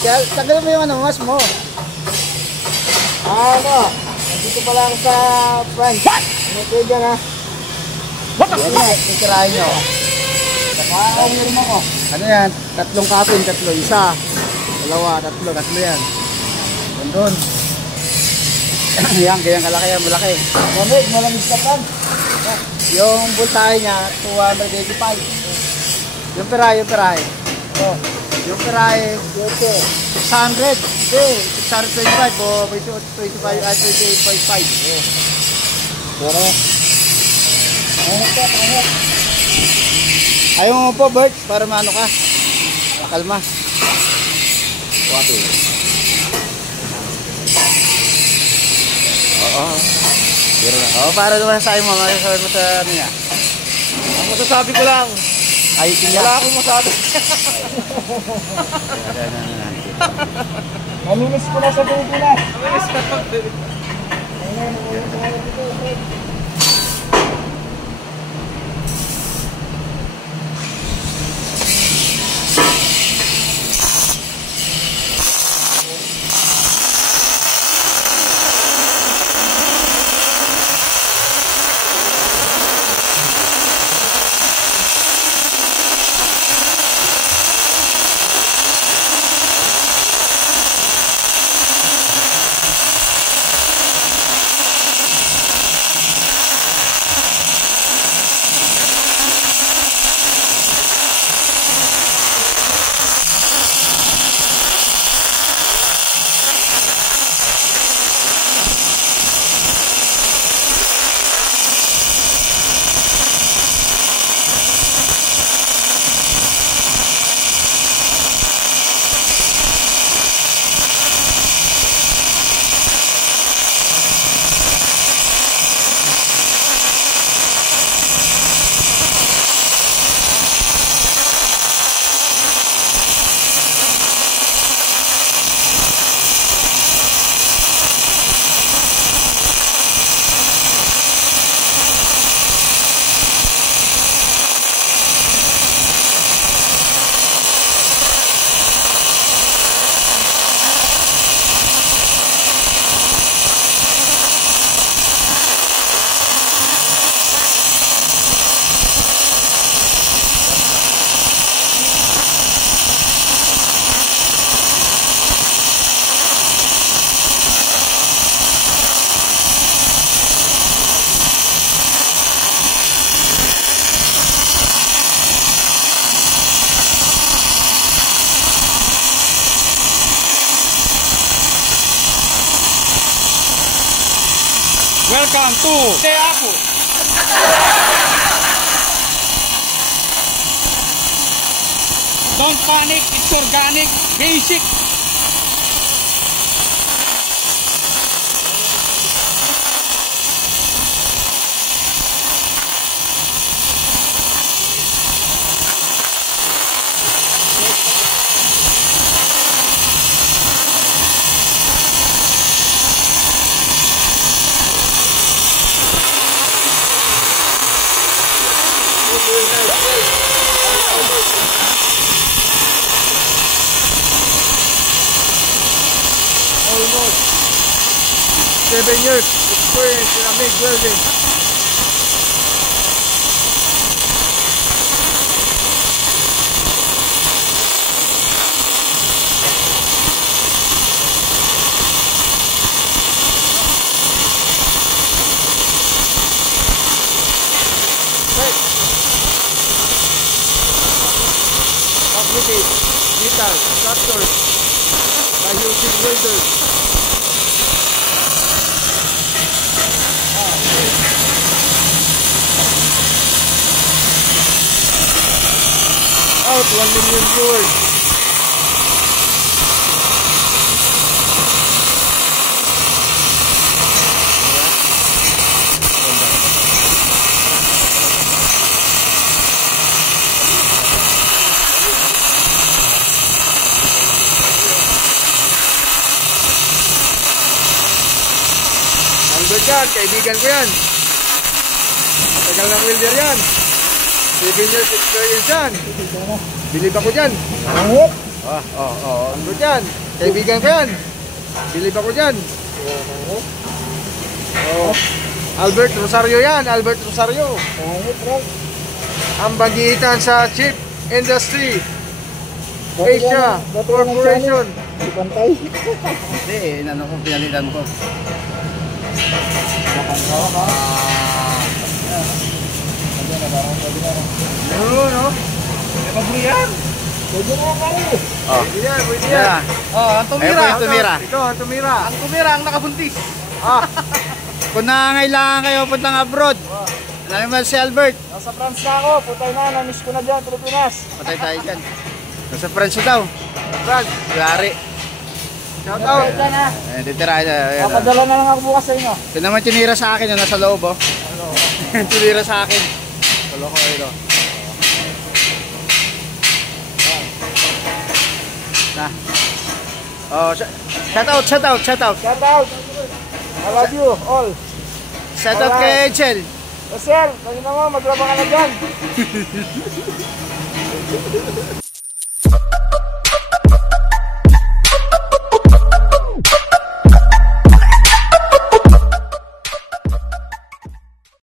Tagal mo yung ano, mas mo. Ano? Dito pa lang sa France. Ano kayo dyan ha? What the fuck? Itirahin nyo. Nakakawin mo ko. Ano yan? Tatlong kapin, tatlo. Isa. Dalawa, tatlo yan. Doon. Yan, ganyan kalaki yan, malaki. Malamig ka pan. Yung voltahe niya, 285. Yung perahe. Oh. Yung perahe, 600. Hindi, 625 o 28.5. Pero, ayaw mo po, Bert, para maano ka. Kalma. Okay. Oo. Oo, para naman sa akin mo, masasabi mo sa ano niya. Ang masasabi ko lang, ayusin niya. wala akong masabi. Maminis ko na sa Pilipinas. Maminis ka na. Welcome to Teapo. Don't panic, it's organic, basic. Almost 7 years experience in a MIG welding. Fabricate metal structures by using welders. Out 1 million viewers. Albert yan, kaibigan ko yan. Matagal ng welder yan. 7 years experience yan. Bilib ako dyan. Ano dyan? Kaibigan ko yan. Bilib ako dyan. Oh. Albert Rosario yan, Albert Rosario. Ang bagitan sa Chip Industry Asia Corporation. Hindi, inano ko, pinalitan ko. No? Pabuli yan. Pwede na kami. Oh. Pwede yan. Oh, ang tumira. Ayun po yung tumira. Ito, ang tumira. Ang tumira, ang nakabuntis. Ah, Kung nangangailangan kayo puntang abroad, ano naman si Albert? nasa France na ako. Putay na, na-miss ko na dyan, Pilipinas. Patay tayo dyan. Nasa France na daw. France, Yari. shout out. Titirahin na. Ayan, oh. Papadala na lang ako bukas sa inyo. Ito naman tinira sa akin, yung nasa loob, oh. Tinira sa akin. Talo ko ito. Na. Oh, shout out. Shout out. I love you all. Shout out kay Angel. Sir, kanina mo, maglaba ka na dyan.